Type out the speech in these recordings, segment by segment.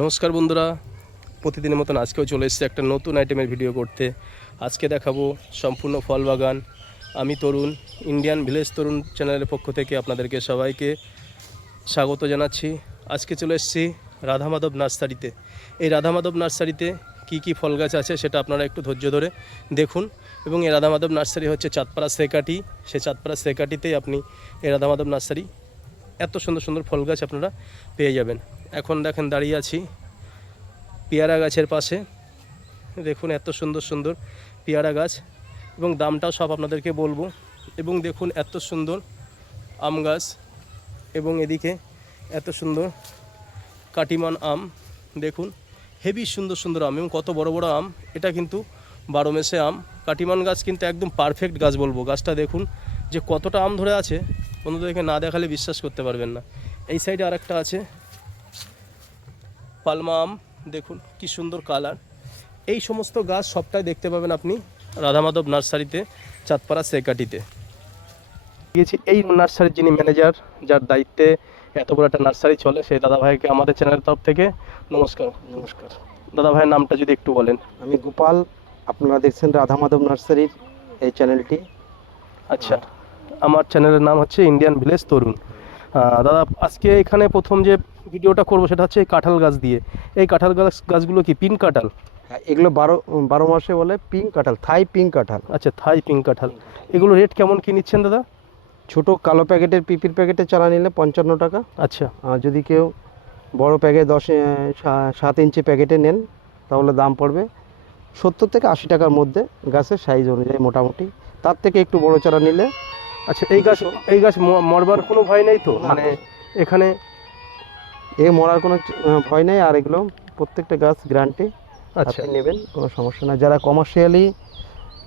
নমস্কার বন্ধুরা। প্রতিদিনের মতন আজকেও চলে এসেছে একটা নতুন আইটেমের ভিডিও করতে। আজকে দেখাবো সম্পূর্ণ ফল বাগান। আমি তরুণ ইন্ডিয়ান ভিলেজ তরুণ চ্যানেলের পক্ষ থেকে আপনাদেরকে সবাইকে স্বাগত জানাচ্ছি। আজকে চলে এসেছি রাধা মাধব নার্সারিতে। এই রাধা মাধব নার্সারিতে কি কি ফল গাছ আছে সেটা আপনারা একটু ধৈর্য ধরে দেখুন। এবং এই রাধা মাধব নার্সারি হচ্ছে চাঁদপাড়া সেকাটি সে চাঁদপাড়া সেকাটিতেই আপনি এই রাধা মাধব নার্সারি এত সুন্দর সুন্দর ফল গাছ আপনারা পেয়ে যাবেন। এখন দেখেন দাঁড়িয়ে আছি পেয়ারা গাছের পাশে। দেখুন এত সুন্দর সুন্দর পেয়ারা গাছ এবং দামটাও সব আপনাদেরকে বলব। এবং দেখুন এত সুন্দর আম গাছ এবং এদিকে এত সুন্দর কাটিমান আম। দেখুন, হেভি সুন্দর সুন্দর আম এবং কত বড় বড় আম। এটা কিন্তু বারো মেসে আম। কাটিমান গাছ কিন্তু একদম পারফেক্ট গাছ বলব। গাছটা দেখুন যে কতটা আম ধরে আছে। বন্ধুদেরকে না দেখালে বিশ্বাস করতে পারবেন না। এই সাইডে আরেকটা আছে। পালমা আম দেখুন কি সুন্দর কালার। এই সমস্ত গাছ সবটাই দেখতে পাবেন আপনি রাধামাধব নার্সারিতে চাঁদপাড়া সেকাটিতে। গিয়েছি এই নার্সারির যিনি ম্যানেজার যার দায়িত্বে এত বড় একটা নার্সারি চলে সেই দাদা ভাইকে আমাদের চ্যানেলের তরফ থেকে নমস্কার নমস্কার। দাদা ভাইয়ের নামটা যদি একটু বলেন। আমি গোপাল আপনারা দেখছেন রাধা মাধব নার্সারির এই চ্যানেলটি। আচ্ছা আমার চ্যানেলের নাম হচ্ছে ইন্ডিয়ান ভিলেজ তরুণ। দাদা আজকে এখানে প্রথম যে ভিডিওটা করব সেটা হচ্ছে এই কাঁঠাল গাছ দিয়ে। এই কাঁঠাল গাছ গাছগুলো কি পিন কাঁঠাল? হ্যাঁ, এগুলো বারো বারো মাসে বলে পিঙ্ক কাঁঠাল থাই পিঙ্ক কাঁঠাল। আচ্ছা থাই পিঙ্ক কাঁঠাল। এগুলো রেট কেমন কি নিচ্ছেন দাদা? ছোট কালো প্যাকেটের পিপির প্যাকেটে চারা নিলে পঞ্চান্ন টাকা। আচ্ছা। আর যদি কেউ বড় প্যাকেট দশ সাত ইঞ্চি প্যাকেটে নেন তাহলে দাম পড়বে সত্তর থেকে আশি টাকার মধ্যে গাছের সাইজ অনুযায়ী মোটামুটি। তার থেকে একটু বড় চারা নিলে আচ্ছা এই গাছ এই গাছ মরবার কোনো ভয় নেই তো? মানে এখানে এ মরার কোনো ভয় নেই আর এগুলো প্রত্যেকটা গাছ গ্রান্টি আচ্ছা। নেবেন কোনো সমস্যা না যারা কমার্শিয়ালি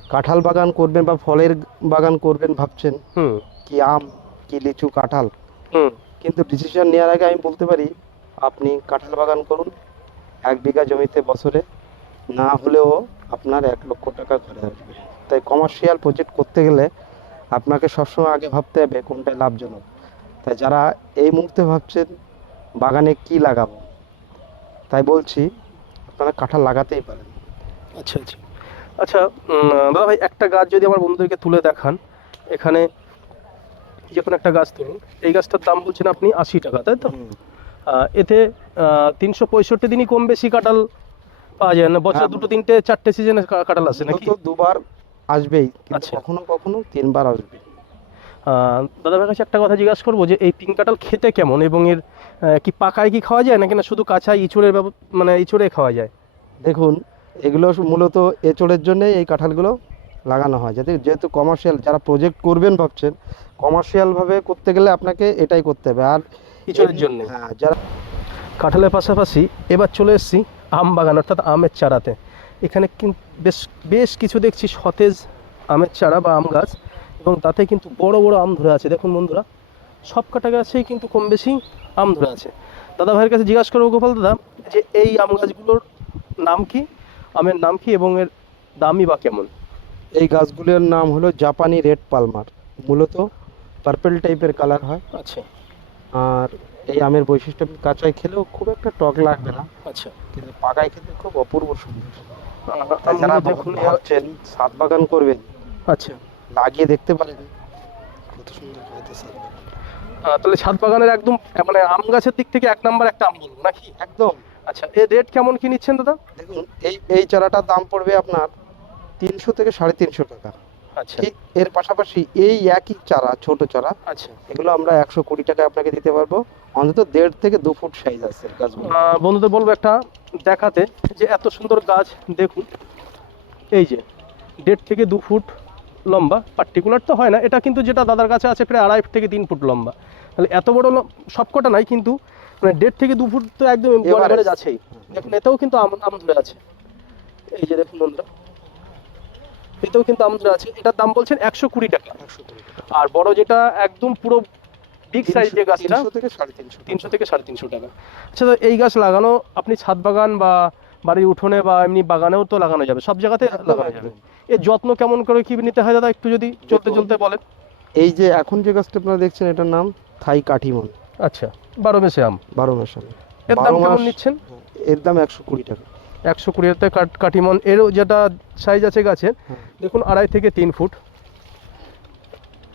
কাঁঠাল বাগান করবেন বা ফলের বাগান করবেন ভাবছেন হুম। কি আম কি লিচু কাঁঠাল হুম। কিন্তু ডিসিশন নেওয়ার আগে আমি বলতে পারি আপনি কাঁঠাল বাগান করুন এক বিঘা জমিতে বছরে না হলেও আপনার এক লক্ষ টাকা ঘরে আসবে। তাই কমার্শিয়াল প্রজেক্ট করতে গেলে আপনাকে সবসময় আগে ভাবতে হবে কোনটা লাভজনক। তাই যারা এই মুহূর্তে ভাবছেন বাগানে কি লাগাবো? তাই বলছি আপনারা কাঁঠাল লাগাতেই পারেন। আচ্ছা আচ্ছা। আচ্ছা দাদা ভাই একটা গাছ যদি আমার বন্ধুদেরকে তুলে দেখান এখানে যে কোনো একটা গাছ তুলুন। এই গাছটার দাম বলছেন আপনি আশি টাকা তাই তো? এতে তিনশো পঁয়ষট্টি দিনই কম বেশি কাঁঠাল পাওয়া যায় না। বছর হ্যাঁ। দুটো তিনটে চারটে সিজনে কাঁঠাল আসে নাকি? দুবার আসবেই কিন্তু আচ্ছা। কখনো কখনো তিনবার আসবে। আহ, দাদা ভাইয়ের কাছে একটা কথা জিজ্ঞাসা করব যে এই পিঙ্ক কাঁঠাল খেতে কেমন এবং এর আহ, কি পাকায় কি খাওয়া যায় নাকি না শুধু কাঁচা ইঁচড়ের ব্যব- মানে ইঁচড়ে খাওয়া যায়? দেখুন এগুলো মূলত এচড়ের জন্য এই কাঁঠালগুলো লাগানো হয়। যাতে যেহেতু কমার্শিয়াল যারা প্রজেক্ট করবেন ভাবছেন কমার্শিয়ালভাবে করতে গেলে আপনাকে এটাই করতে হবে। আর ইঁচড়ের জন্য? হ্যাঁ যারা কাঁঠালের পাশাপাশি এবার চলে এসেছি আম বাগান অর্থাৎ আমের চারাতে। এখানে বেশ বেশ কিছু দেখছি সতেজ আমের চারা বা আম গাছ এবং তাতে কিন্তু বড় বড় আম ধরে আছে। দেখুন বন্ধুরা সব কাটা গাছেই কিন্তু কম বেশি আম ধরে আছে। দাদা ভাইয়ের কাছে জিজ্ঞাসা করব গোপাল দাদা যে এই আম গাছগুলোর নাম কি? আমের নাম কি এবং এর দামই বা কেমন? এই গাছগুলোর নাম হলো জাপানি রেড পালমার। মূলত পার্পেল টাইপের কালার হয়। আচ্ছা। আর এই আমের বৈশিষ্ট্য আপনি কাঁচায় খেলেও খুব একটা টক লাগবে না। আচ্ছা। কিন্তু পাকায় খেতে খুব অপূর্ব সুন্দর। যারা দেখুন ভাবছেন ছাদ বাগান করবেন আচ্ছা। লাগিয়ে দেখতে পারেন কত সুন্দর হয়েছে তাহলে ছাদ বাগানের একদম মানে আম গাছের দিক থেকে এক নাম্বার একটা আম বলব নাকি? একদম। আচ্ছা এর রেট কেমন কি নিচ্ছেন দাদা? দেখুন এই এই চারাটার দাম পড়বে আপনার তিনশো থেকে সাড়ে তিনশো টাকা। আচ্ছা। এর পাশাপাশি এই একই চারা ছোট চারা আচ্ছা। এগুলো আমরা একশো কুড়ি টাকায় আপনাকে দিতে পারব। অন্তত দেড় থেকে দু ফুট সাইজ আছে গাছগুলো। বন্ধুদের বলব একটা দেখাতে যে এত সুন্দর গাছ দেখুন। এই যে দেড় থেকে দু ফুট লম্বা পার্টিকুলার তো হয় না এটা কিন্তু যেটা দাদার কাছে আছে প্রায় আড়াই থেকে তিন ফুট লম্বা। তাহলে এত বড় সবকটা নাই কিন্তু মানে দেড় থেকে দু ফুট তো একদম আছেই দেখুন এতেও কিন্তু আম ধরে আছে। এই যে দেখুন বন্ধুরা এতেও কিন্তু আম ধরে আছে। এটার দাম বলছেন একশো কুড়ি টাকা। আর বড় যেটা একদম পুরো বিগ সাইজ যে গাছটা তিনশো থেকে সাড়ে তিনশো টাকা। আচ্ছা তো এই গাছ লাগানো আপনি ছাদ বাগান বা বাড়ির উঠোনে বা এমনি বাগানেও তো লাগানো যাবে সব জায়গাতে লাগানো যাবে। এর যত্ন কেমন করে কি নিতে হয় দাদা একটু যদি চলতে চলতে বলেন। এই যে এখন যে গাছটা আপনারা দেখছেন এটার নাম থাই কাঠিমন। আচ্ছা বারো মেসে আম। বারো মাস আম। এর দাম কেমন নিচ্ছেন? এর দাম একশো কুড়ি টাকা। একশো কুড়ি হাজার টাকা কাটিমন এরও যেটা সাইজ আছে গাছের দেখুন আড়াই থেকে তিন ফুট।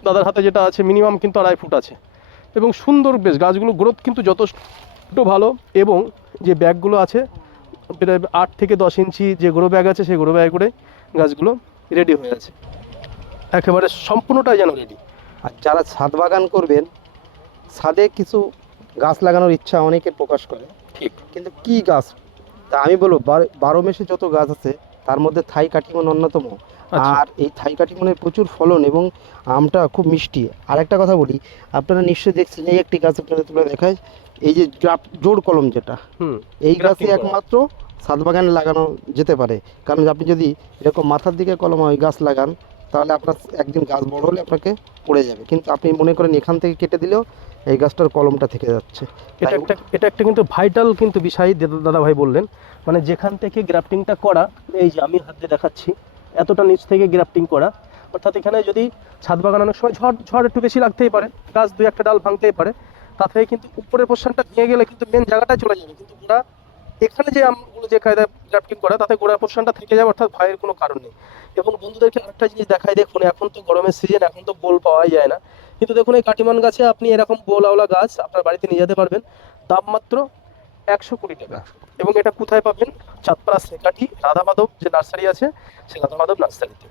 দাদার হাতে যেটা আছে মিনিমাম কিন্তু আড়াই ফুট আছে। এবং সুন্দর বেশ গাছগুলো গ্রোথ কিন্তু যথেষ্ট ভালো এবং যে ব্যাগগুলো আছে প্রায় আট থেকে দশ ইঞ্চি যে গ্রো ব্যাগ আছে সেই গ্রো ব্যাগ করে গাছগুলো রেডি হয়ে আছে। একেবারে সম্পূর্ণটাই যেন রেডি আর যারা ছাদ বাগান করবেন ছাদে কিছু গাছ লাগানোর ইচ্ছা অনেকে প্রকাশ করে। ঠিক। কিন্তু কি গাছ তা আমি বলব বারো- মেশে যত গাছ আছে তার মধ্যে থাই কাটিমন অন্যতম। আচ্ছা। আর এই থাই কাটিমনের প্রচুর ফলন এবং আমটা খুব মিষ্টি। আর একটা কথা বলি আপনারা নিশ্চয়ই দেখছেন এই একটি গাছ আপনাদের তুলে দেখায় এই যে জোড় কলম যেটা হুম এই গাছে একমাত্র ছাদ বাগানে লাগানো যেতে পারে। কারণ আপনি যদি এরকম মাথার দিকে কলম ওই গাছ লাগান তাহলে আপনার একদিন গাছ বড় হলে আপনাকে পড়ে যাবে। কিন্তু আপনি মনে করেন এখান থেকে কেটে দিলেও এই গাছটার কলমটা থেকে যাচ্ছে। এটা একটা এটা একটা কিন্তু ভাইটাল কিন্তু বিষয় দাদা দাদা ভাই বললেন। মানে যেখান থেকে গ্রাফটিংটা করা এই যে আমি হাতে দেখাচ্ছি এতটা নিচ থেকে গ্রাফটিং করা অর্থাৎ এখানে যদি ছাদ বাগান অনেক সময় ঝড় ঝড় একটু বেশি লাগতেই পারে গাছ দুই একটা ডাল ভাঙতেই পারে তাতে কিন্তু উপরের পোর্শনটা ভেঙে গেলে কিন্তু মেন জায়গাটায় চলে যাবে। কিন্তু গোড়া এখানে যে আমগুলো যে কায়দায় গ্রাফটিং করা তাতে গোড়া পোর্শনটা থেকে যাবে অর্থাৎ ভয়ের কোনো কারণ নেই। এবং বন্ধুদেরকে আরেকটা জিনিস দেখাই দেখুন এখন তো গরমের সিজন এখন তো বোল পাওয়াই যায় না। কিন্তু দেখুন এই কাটিমান গাছে আপনি এরকম বোলাওলা গাছ আপনার বাড়িতে নিয়ে যেতে পারবেন। দাম মাত্র একশো কুড়ি টাকা। এবং এটা কোথায় পাবেন? চাঁদপাড়া সেকাঠি রাধা মাধব যে নার্সারি আছে সেই রাধা মাধব নার্সারিতে।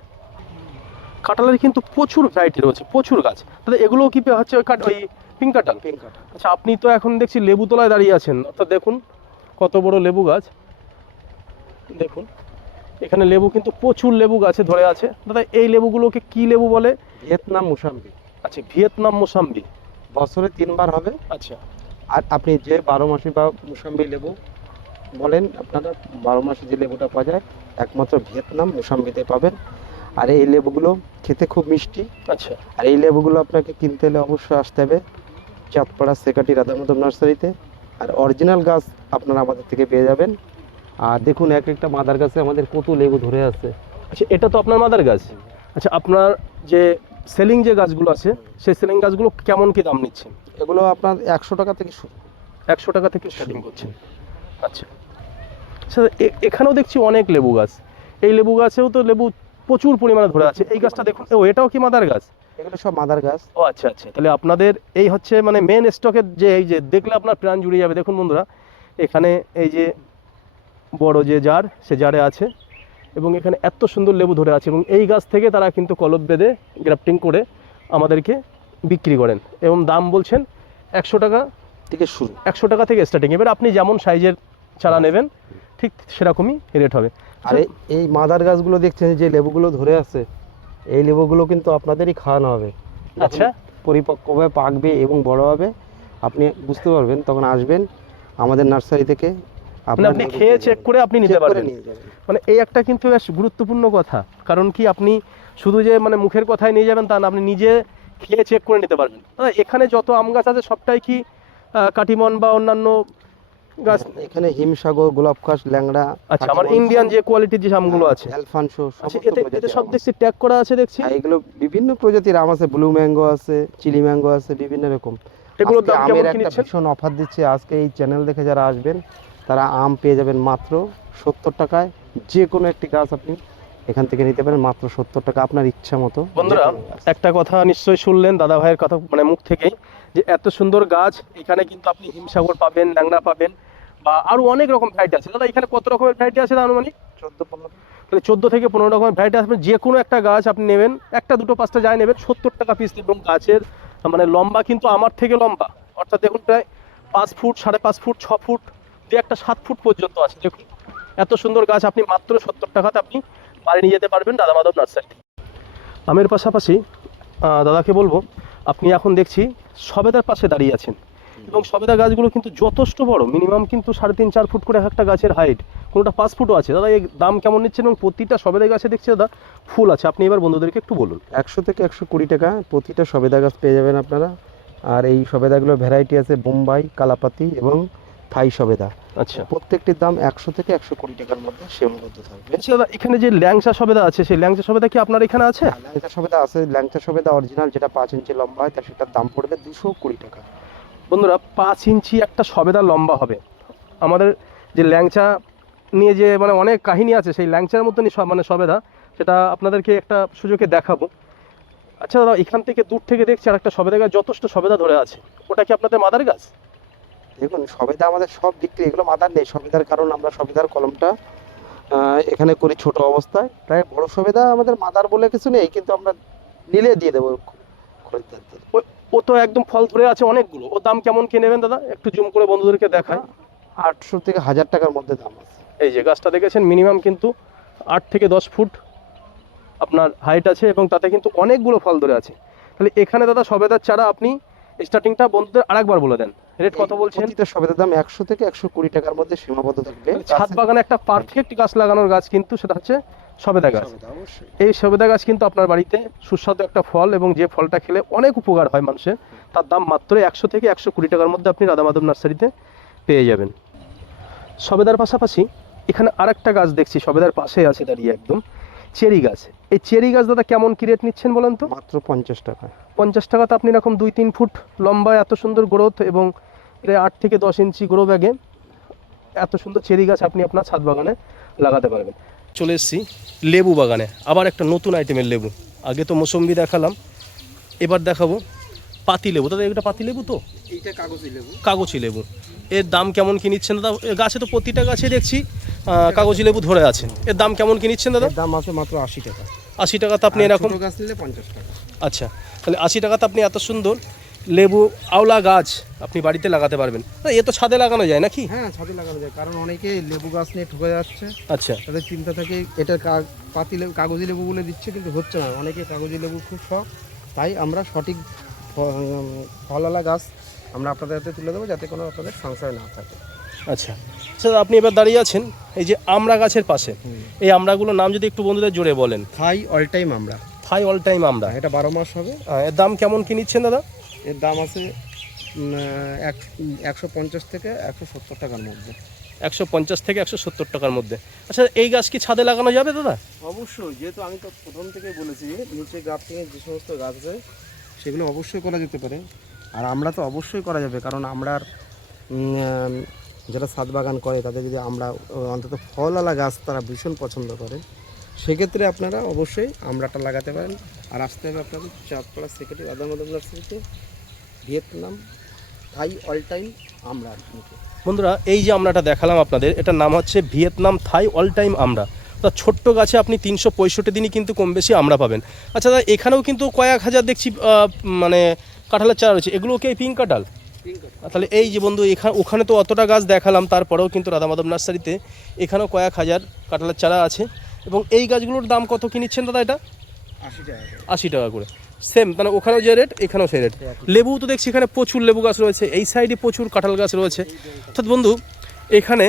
কাঁঠালের কিন্তু প্রচুর ভ্যারাইটি রয়েছে প্রচুর গাছ। তাহলে এগুলোও কি হচ্ছে ওই কাঠ ওই পিঙ্ক কাঁঠাল? পিঙ্ক আচ্ছা আপনি তো এখন দেখছি লেবু তলায় দাঁড়িয়ে আছেন। অর্থাৎ দেখুন কত বড় লেবু গাছ? দেখুন এখানে লেবু কিন্তু প্রচুর লেবু গাছে ধরে আছে। দাদা এই লেবুগুলোকে কি লেবু বলে? ভিয়েতনাম মুসাম্বি। আচ্ছা ভিয়েতনাম মোসাম্বি। বছরে তিনবার হবে। আচ্ছা। আর আপনি যে বারো মাসি বা মুসাম্বি লেবু বলেন আপনারা বারো মাসে যে লেবুটা পাওয়া যায় একমাত্র ভিয়েতনাম মুসাম্বিতে পাবেন। আর এই লেবুগুলো খেতে খুব মিষ্টি। আচ্ছা। আর এই লেবুগুলো আপনাকে কিনতে হলে অবশ্যই আসতে হবে চাঁদপাড়া সেকাটি রাধামাধব নার্সারিতে। আর অরিজিনাল গাছ আপনারা আমাদের থেকে পেয়ে যাবেন। আর দেখুন এক একটা মাদার গাছে আমাদের কত লেবু ধরে আছে। আচ্ছা এটা তো আপনার মাদার গাছ? আচ্ছা আপনার যে সেলিং যে গাছগুলো আছে সেই সেলিং গাছগুলো কেমন কি দাম নিচ্ছেন? এগুলো আপনার একশো টাকা থেকে শুরু। একশো টাকা থেকে স্টার্টিং করছেন। আচ্ছা। স্যার এ- এখানেও দেখছি অনেক লেবু গাছ। এই লেবু গাছেও তো লেবু প্রচুর পরিমাণে ধরে আছে। এই গাছটা দেখুন ও এটাও কি মাদার গাছ? এগুলো সব মাদার গাছ। ও আচ্ছা আচ্ছা। তাহলে আপনাদের এই হচ্ছে মানে মেন স্টকের যে এই যে দেখলে আপনার প্রাণ জুড়ে যাবে। দেখুন বন্ধুরা এখানে এই যে বড় যে জার সে জারে আছে এবং এখানে এত সুন্দর লেবু ধরে আছে এবং এই গাছ থেকে তারা কিন্তু কলব বেঁধে গ্রাফটিং করে আমাদেরকে বিক্রি করেন এবং দাম বলছেন একশো টাকা থেকে শুরু। একশো টাকা থেকে স্টার্টিং এবার আপনি যেমন সাইজের চারা নেবেন ঠিক সেরকমই রেট হবে। আর এই- এই মাদার গাছগুলো দেখছেন যে লেবুগুলো ধরে আছে এই লেবুগুলো কিন্তু আপনাদেরই খাওয়ানো হবে। আচ্ছা। পরিপক্কভাবে পাকবে এবং বড় হবে আপনি বুঝতে পারবেন তখন আসবেন আমাদের নার্সারি থেকে। মানে আপনি খেয়ে চেক করে আপনি নিতে পারবেন। মানে এই একটা কিন্তু বেশ গুরুত্বপূর্ণ কথা। কারণ কি আপনি শুধু যে মানে মুখের কথায় নিয়ে যাবেন তা না আপনি নিজে খেয়ে চেক করে নিতে পারবেন। এখানে যত আম গাছ আছে সবটাই কি কাটিমন বা অন্যান্য গাছ। এখানে হিমসাগর গোলাপ খাস ল্যাংড়া আচ্ছা আমার ইন্ডিয়ান যে কোয়ালিটির যে আমগুলো আছে। অ্যালফানসো আচ্ছা এতে এতে সব দেখছি ট্যাগ করা আছে দেখছি? হ্যাঁ, এগুলো বিভিন্ন প্রজাতির আম আছে ব্লু ম্যাঙ্গো আছে চিলি ম্যাঙ্গো আছে বিভিন্ন রকম। এগুলোর দাম কেমন ভীষণ অফার দিচ্ছে। আজকে এই চ্যানেল দেখে যারা আসবেন তারা আম পেয়ে যাবেন মাত্র সত্তর টাকায়। যে কোনো একটি গাছ আপনি এখান থেকে নিতে পারেন মাত্র সত্তর টাকা আপনার ইচ্ছা মতো। বন্ধুরা। একটা কথা নিশ্চয়ই শুনলেন দাদা ভাইয়ের কথা মানে মুখ থেকেই। যে এত সুন্দর গাছ এখানে কিন্তু আপনি হিমসাগর পাবেন ল্যাংড়া পাবেন বা আরও অনেক রকম ভ্যারাইটি আছে। দাদা এখানে কত রকমের ভ্যারাইটি আছে আনুমানিক? চোদ্দ পনেরো। তাহলে চোদ্দ থেকে পনেরো রকমের ভ্যারাইটি আসবে যে কোনো একটা গাছ আপনি নেবেন একটা দুটো পাঁচটা যাই নেবেন সত্তর টাকা পিস এবং গাছের মানে লম্বা কিন্তু আমার থেকে লম্বা। অর্থাৎ দেখুন প্রায় পাঁচ ফুট সাড়ে পাঁচ ফুট ছ ফুট দিয়ে একটা সাত ফুট পর্যন্ত আছে। দেখুন এত সুন্দর গাছ আপনি মাত্র সত্তর টাকাতে আপনি বাড়ি নিয়ে যেতে পারবেন দাদা মাধব নার্সারি আমের পাশাপাশি দাদাকে বলব আপনি এখন দেখছি সবেদার পাশে দাঁড়িয়ে আছেন। এবং সবেদা গাছগুলো কিন্তু যথেষ্ট বড় মিনিমাম কিন্তু সাড়ে তিন, চার ফুট করে এক একটা গাছের হাইট কোনোটা পাঁচ ফুটও আছে। দাদা এই দাম কেমন নিচ্ছেন এবং প্রতিটা সবেদা গাছে দেখছি দাদা ফুল আছে। আপনি এবার বন্ধুদেরকে একটু বলুন। একশো থেকে একশো কুড়ি টাকা প্রতিটা সবেদা গাছ পেয়ে যাবেন আপনারা। আর এই সবেদাগুলো ভ্যারাইটি আছে বোম্বাই, কালাপাতি এবং থাই সবেদা। আচ্ছা। প্রত্যেকটির দাম একশো থেকে একশো কুড়ি টাকার মধ্যে সীমাবদ্ধ থাকবে। আচ্ছা এখানে যে ল্যাংচা সবেদা আছে সেই ল্যাংচা সবেদা কি আপনার এখানে আছে? হ্যাঁ, ল্যাংচা সবেদা আছে। ল্যাংচা সবেদা অরিজিনাল যেটা পাঁচ ইঞ্চি লম্বা হয় তার সেটার দাম পড়বে দুশো কুড়ি টাকা। বন্ধুরা পাঁচ ইঞ্চি একটা সবেদা লম্বা হবে। আমাদের যে ল্যাংচা নিয়ে যে মানে অনেক কাহিনী আছে সেই ল্যাংচার মতনই মানে সবেদা সেটা আপনাদেরকে একটা সুযোগে দেখাবো। আচ্ছা দাদা এখান থেকে দূর থেকে দেখছি আর একটা সবেদা গাছ যথেষ্ট সবেদা ধরে আছে। ওটা কি আপনাদের মাদার গাছ? দেখুন সবেদা আমাদের সব দিক থেকে এগুলো মাদার নেই। সবেদার কারণ আমরা সবেদার কলমটা আহ, এখানে করি ছোট অবস্থায়। তাই বড় সবেদা আমাদের মাদার বলে কিছু নেই কিন্তু আমরা নিলে দিয়ে দেবো খরিদ্দারদের। ও তো একদম ফল ধরে আছে অনেকগুলো। ও দাম কেমন কি নেবেন দাদা? একটু জুম করে বন্ধুদেরকে দেখায় আটশো থেকে হাজার টাকার মধ্যে দাম আছে। এই যে গাছটা দেখেছেন মিনিমাম কিন্তু আট থেকে দশ ফুট আপনার হাইট আছে এবং তাতে কিন্তু অনেকগুলো ফল ধরে আছে। তাহলে এখানে দাদা সবেদার চারা আপনি স্টার্টিংটা বন্ধুদের আরেকবার বলে দেন। রেট কত বলছেন? প্রতিটা সবেদার দাম একশো থেকে একশো কুড়ি টাকার মধ্যে সীমাবদ্ধ থাকবে। ছাদ বাগানে একটা পারফেক্ট গাছ লাগানোর গাছ কিন্তু সেটা হচ্ছে সবেদা গাছ। এই সবেদা গাছ কিন্তু আপনার বাড়িতে সুস্বাদু একটা ফল এবং যে ফলটা খেলে অনেক উপকার হয় মানুষের তার দাম মাত্র একশো থেকে একশো কুড়ি টাকার মধ্যে আপনি রাধামাধব নার্সারিতে পেয়ে যাবেন। সবেদার পাশাপাশি এখানে আরেকটা গাছ দেখছি সবেদার পাশে আছে দাঁড়িয়ে একদম চেরি গাছ। এই চেরি গাছ দাদা কেমন কি রেট নিচ্ছেন বলেন তো? মাত্র পঞ্চাশ টাকা। পঞ্চাশ টাকাতে আপনি এরকম দুই তিন ফুট লম্বা এত সুন্দর গ্রোথ এবং প্রায় আট থেকে দশ ইঞ্চি গ্রো ব্যাগে এত সুন্দর চেরি গাছ আপনি আপনার ছাদ বাগানে লাগাতে পারবেন। চলে এসেছি লেবু বাগানে আবার একটা নতুন আইটেমের লেবু। আগে তো মৌসম্বি দেখালাম এবার দেখাবো পাতি লেবু। দাদা এটা পাতি লেবু তো? এইটা কাগজি লেবু। কাগজি লেবু। এর দাম কেমন কি নিচ্ছেন দাদা? গাছে তো প্রতিটা গাছে দেখছি কাগজি লেবু ধরে আছে এর দাম কেমন কি নিচ্ছেন দাদা? দাম আছে মাত্র আশি টাকা। আশি টাকাতে আপনি এরকম গাছ নিলে পঞ্চাশ টাকা। আচ্ছা তাহলে আশি টাকাতে আপনি এত সুন্দর। লেবু আওলা গাছ আপনি বাড়িতে লাগাতে পারবেন। এ তো ছাদে লাগানো যায় নাকি? হ্যাঁ ছাদে লাগানো যায় কারণ অনেকে লেবু গাছ নিয়ে ঠকে যাচ্ছে। আচ্ছা। তাদের চিন্তা থাকে এটা কা- পাতি লেবু কাগজি লেবু বলে দিচ্ছে কিন্তু হচ্ছে না। অনেকে কাগজি লেবু খুব শখ তাই আমরা সঠিক ফ- উম, ফলওয়ালা গাছ আমরা আপনাদের হাতে তুলে দেবো যাতে কোনো আপনাদের সংশয় না থাকে। আচ্ছা। স্যার আপনি এবার দাঁড়িয়ে আছেন এই যে আমড়া গাছের পাশে। এই আমড়াগুলোর নাম যদি একটু বন্ধুদের জুড়ে বলেন। থাই অল টাইম আমরা থাই অল টাইম আমরা। এটা বারো মাস হবে। এর দাম কেমন কি নিচ্ছেন দাদা? এর দাম আছে এক একশো পঞ্চাশ থেকে একশো সত্তর টাকার মধ্যে। একশো পঞ্চাশ থেকে একশো সত্তর টাকার মধ্যে। আচ্ছা এই গাছ কি ছাদে লাগানো যাবে দাদা? অবশ্যই যেহেতু আমি তো প্রথম থেকে বলেছি নিচে গাছ থেকে যে সমস্ত গাছ আছে সেগুলো অবশ্যই করা যেতে পারে। আর আমরা তো অবশ্যই করা যাবে কারণ আমরা যারা ছাদ বাগান করে তাদের যদি আমরা অন্তত ফলওয়ালা গাছ তারা ভীষণ পছন্দ করে। সেক্ষেত্রে আপনারা অবশ্যই আমরাটা লাগাতে পারেন। আর আসতে হবে আপনাদের চাঁদপাড়া সেক্রেটারি আদাম আদম নার্সারিতে ভিয়েতনাম থাই অল টাইম আমরা বন্ধুরা এই যে আমরাটা দেখালাম আপনাদের এটার নাম হচ্ছে ভিয়েতনাম থাই অল টাইম আমড়া তা ছোট্ট গাছে আপনি তিনশো পঁয়ষট্টি দিনই কিন্তু কম বেশি আমরা পাবেন। আচ্ছা দাদা এখানেও কিন্তু কয়েক হাজার দেখছি মানে কাঁঠালের চারা রয়েছে। এগুলো কি পিঙ্ক কাঁঠাল? তাহলে এই যে বন্ধু এখানে ওখানে তো অতটা গাছ দেখালাম তারপরেও কিন্তু রাধা মাধব নার্সারিতে এখানেও কয়েক হাজার কাঁঠালের চারা আছে। এবং এই গাছগুলোর দাম কত কি নিচ্ছেন দাদা এটা? আশি টাকা করে। আশি টাকা করে। সেম মানে ওখানেও যে রেট এখানেও সেই রেট লেবু তো দেখছি এখানে প্রচুর লেবু গাছ রয়েছে এই সাইডে প্রচুর কাঁঠাল গাছ রয়েছে। অর্থাৎ বন্ধু এখানে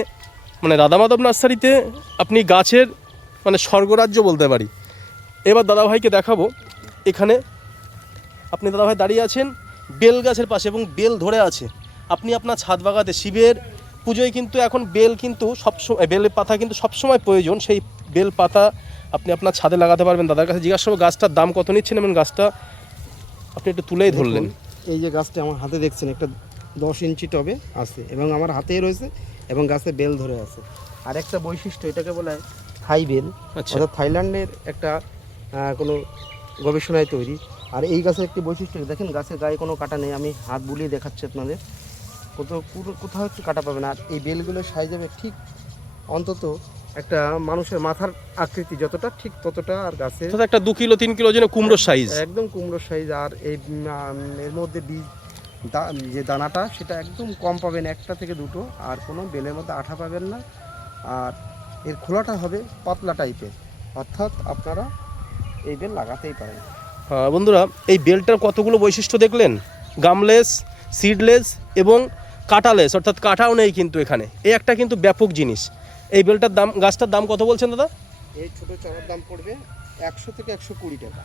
মানে রাধা মাধব নার্সারিতে আপনি গাছের মানে স্বর্গরাজ্য বলতে পারি। এবার দাদাভাইকে দেখাবো এখানে আপনি দাদাভাই দাঁড়িয়ে আছেন বেল গাছের পাশে এবং বেল ধরে আছে। আপনি আপনার ছাদ বাগাতে শিবের পুজোয় কিন্তু এখন বেল কিন্তু সবসময় বেলের পাতা কিন্তু সবসময় প্রয়োজন। সেই বেল পাতা আপনি আপনার ছাদে লাগাতে পারবেন। দাদার কাছে জিজ্ঞাসা করব গাছটার দাম কত নিচ্ছেন? এবং গাছটা আপনি একটু তুলেই ধরলেন। এই যে গাছটা আমার হাতে দেখছেন একটা দশ ইঞ্চি টবে আছে এবং আমার হাতেই রয়েছে এবং গাছে বেল ধরে আছে। আর একটা বৈশিষ্ট্য এটাকে বলা হয় থাই বেল। আচ্ছা। অর্থাৎ থাইল্যান্ডের একটা কোনো গবেষণায় তৈরি। আর এই গাছের একটি বৈশিষ্ট্য দেখেন গাছের গায়ে কোনো কাটা নেই। আমি হাত বুলিয়ে দেখাচ্ছি আপনাদের। কোথাও কোথাও একটু কাটা পাবে না। আর এই বেলগুলোর সাইজ হবে ঠিক অন্তত একটা মানুষের মাথার আকৃতি যতটা ঠিক ততটা আর অর্থাৎ একটা দু কিলো তিন কিলো যেন কুমড়োর সাইজ। একদম কুমড়োর সাইজ। আর এই এর মধ্যে বীজ দা- যে দানাটা সেটা একদম কম পাবেন একটা থেকে দুটো। আর কোনো বেলের মধ্যে আঠা পাবেন না। আর এর খোলাটা হবে পাতলা টাইপের। অর্থাৎ আপনারা এই বেল লাগাতেই পারেন। বন্ধুরা এই বেলটার কতগুলো বৈশিষ্ট্য দেখলেন? গামলেস সিডলেস এবং কাটালেস অর্থাৎ কাটাও নেই কিন্তু এখানে। এই একটা কিন্তু ব্যাপক জিনিস। এই বেলটার দাম গাছটার দাম কত বলছেন দাদা? এই ছোট চারার দাম পড়বে একশো থেকে একশো কুড়ি টাকা।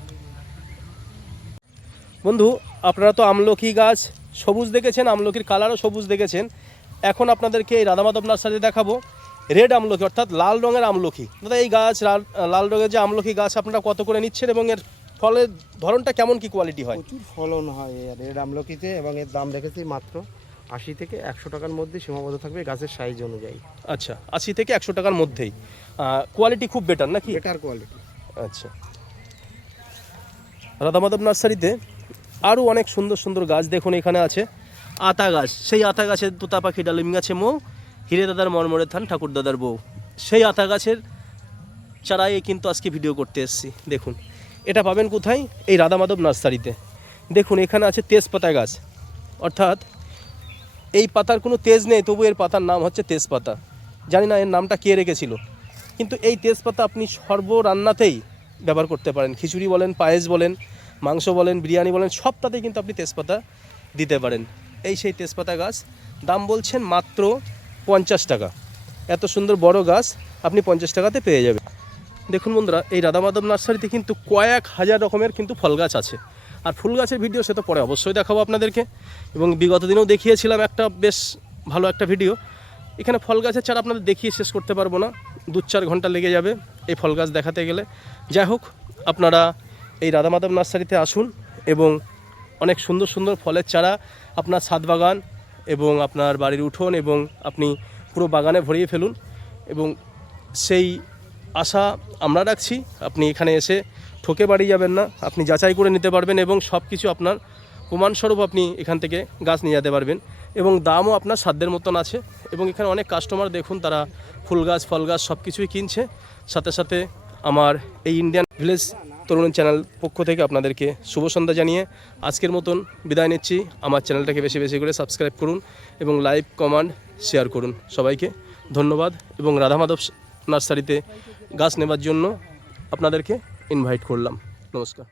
বন্ধু আপনারা তো আমলকি গাছ সবুজ দেখেছেন আমলকির কালারও সবুজ দেখেছেন। এখন আপনাদেরকে এই রাধামাধব নার্সারি দেখাবো। রেড আমলকি অর্থাৎ লাল রঙের আমলকি। দাদা এই গাছ লাল রঙের যে আমলকি গাছ আপনারা কত করে নিচ্ছেন এবং এর ফলের ধরনটা কেমন কি কোয়ালিটি হয়? প্রচুর ফলন হয় এর আমলকিতে এবং এর দাম রেখেছি মাত্র আশি থেকে একশো টাকার মধ্যে সীমাবদ্ধ থাকবে গাছের সাইজ অনুযায়ী। আচ্ছা আশি থেকে একশো টাকার মধ্যেই। কোয়ালিটি খুব বেটার নাকি? বেটার কোয়ালিটি আচ্ছা। রাধা মাধব নার্সারিতে আরও অনেক সুন্দর সুন্দর গাছ দেখুন এখানে আছে। আতা গাছ সেই আতা গাছের তোতা পাখি ডালিম গাছে মৌ হিরে দাদার মরমরের থান ঠাকুর দাদার বউ। সেই আতা গাছের চারাই কিন্তু আজকে ভিডিও করতে এসেছি দেখুন। এটা পাবেন কোথায়? এই রাধা মাধব নার্সারিতে। দেখুন এখানে আছে তেজপাতা গাছ অর্থাৎ এই পাতার কোনো তেজ নেই, তবু এর পাতার নাম হচ্ছে তেজপাতা। জানি না এর নামটা কে রেখেছিল। কিন্তু এই তেজপাতা আপনি সর্ব রান্নাতেই ব্যবহার করতে পারেন। খিচুড়ি বলেন, পায়েস বলেন, মাংস বলেন, বিরিয়ানি বলেন, সবটাতেই কিন্তু আপনি তেজপাতা দিতে পারেন। এই সেই তেজপাতা গাছ, দাম বলছেন মাত্র পঞ্চাশ টাকা। এত সুন্দর বড় গাছ, আপনি পঞ্চাশ টাকাতে পেয়ে যাবেন। দেখুন বন্ধুরা, এই রাধা মাধব নার্সারিতে কিন্তু কয়েক হাজার রকমের কিন্তু ফল গাছ আছে। আর ফুল গাছের ভিডিও সে তো পরে অবশ্যই দেখাবো আপনাদেরকে। এবং বিগত দিনেও দেখিয়েছিলাম একটা বেশ ভালো একটা ভিডিও। এখানে ফল গাছের চারা আপনাদের দেখিয়ে শেষ করতে পারব না। দু চার ঘণ্টা লেগে যাবে এই ফল গাছ দেখাতে গেলে। যাই হোক, আপনারা এই রাধা মাধব নার্সারিতে আসুন এবং অনেক সুন্দর সুন্দর ফলের চারা আপনার ছাদ বাগান এবং আপনার বাড়ির উঠোন এবং আপনি পুরো বাগানে ভরিয়ে ফেলুন। এবং সেই আশা আমরা রাখছি। আপনি এখানে এসে ঠকে বাড়ি যাবেন না। আপনি যাচাই করে নিতে পারবেন এবং সব কিছু আপনার প্রমাণস্বরূপ আপনি এখান থেকে গাছ নিয়ে যেতে পারবেন এবং দামও আপনার সাধ্যের মতন আছে এবং এখানে অনেক কাস্টমার দেখুন, তারা ফুল গাছ, ফল গাছ সব কিছুই কিনছে। সাথে সাথে আমার এই ইন্ডিয়ান ভিলেজ তরুণ চ্যানেল পক্ষ থেকে আপনাদেরকে শুভ সন্ধ্যা জানিয়ে আজকের মতন বিদায় নিচ্ছি। আমার চ্যানেলটাকে বেশি বেশি করে সাবস্ক্রাইব করুন এবং লাইভ কমান্ড শেয়ার করুন। সবাইকে ধন্যবাদ এবং রাধা মাধব নার্সারিতে গাছ নেবার জন্য আপনাদেরকে ইনভাইট করলাম। নমস্কার।